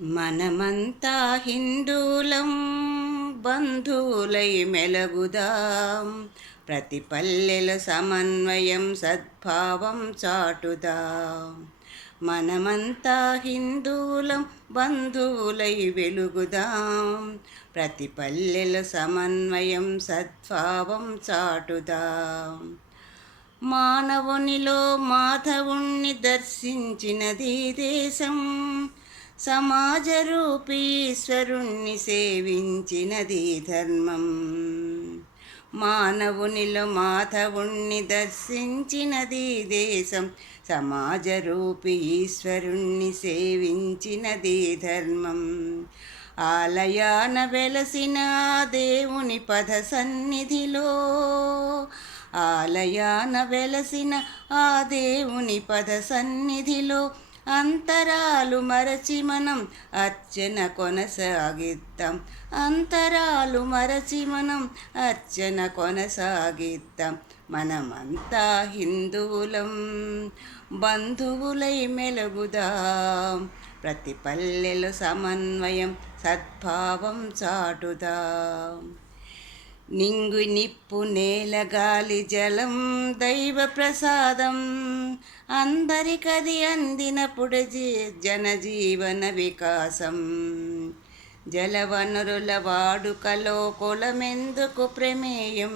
మనమంతా హిందూలం, బంధువులై మెలగుదాం. ప్రతి పల్లెల సమన్వయం సద్భావం చాటుదాం. మనమంతా హిందూలం, బంధువులై వెలుగుదాం. ప్రతి పల్లెల సమన్వయం సద్భావం చాటుదాం. మానవునిలో మాధవుణ్ణి దర్శించినది దేశం, సమాజరూపీ ఈశ్వరుణ్ణి సేవించినది ధర్మం. మానవునిలో మాధవుణ్ణి దర్శించినది దేశం, సమాజరూపీ ఈశ్వరుణ్ణి సేవించినది ధర్మం. ఆలయాన వెలసిన దేవుని పద సన్నిధిలో, ఆలయాన వెలసిన ఆ దేవుని పద సన్నిధిలో అంతరాలు మరచి మనం అర్చన కొనసాగిద్దాం. అంతరాలు మరచి మనం అర్చన కొనసాగిద్దాం. మనమంతా హిందువులం, బంధువులై మెలుగుదాం. ప్రతి పల్లెలో సమన్వయం సద్భావం చాటుదాం. నింగు నిప్పు నేల గాలి జలం దైవ ప్రసాదం, అందరికది అందినప్పుడు జనజీవన వికాసం. జలవనరుల వాడుకలో కులమెందుకు ప్రమేయం,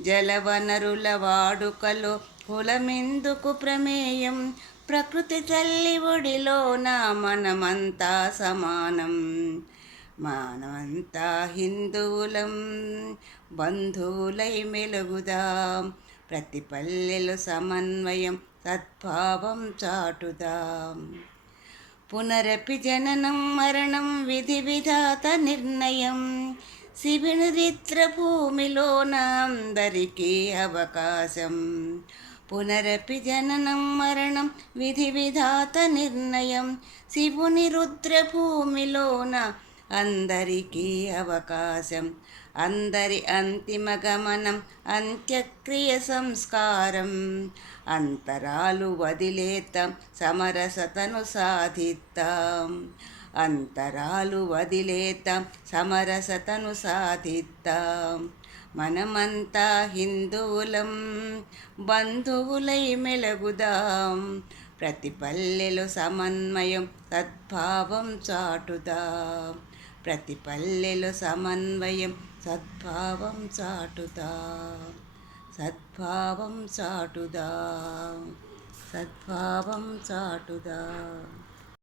జలవనరుల వాడుకలో కులమెందుకు ప్రమేయం. ప్రకృతి తల్లి ఒడిలోన మనమంతా సమానం. మనమంతా హిందువులం, బంధువులై మెలుగుదాం. ప్రతి పల్లెలో సమన్వయం సద్భావం చాటుదాం. పునరపి జననం మరణం విధి విధాత నిర్ణయం, శిబినిరిత్ర భూమిలోన అందరికీ అవకాశం. పునరపి జననం మరణం విధి విధాత నిర్ణయం, శివుని రుద్రభూమిలోన అందరికీ అవకాశం. అందరి అంతిమ గమనం అంత్యక్రియ సంస్కారం, అంతరాలు వదిలేద్దాం సమరసతను సాధిద్దాం. అంతరాలు వదిలేద్దాం సమరసతను సాధిద్దాం. మనమంతా హిందువులం, బంధువులై మెలుగుదాం. ప్రతి పల్లెలో సమన్వయం సద్భావం చాటుదాం. ప్రతి పల్లెలో సమన్వయం సద్భావం చాటుదాం. సద్భావం చాటుదాం. సద్భావం చాటుదాం.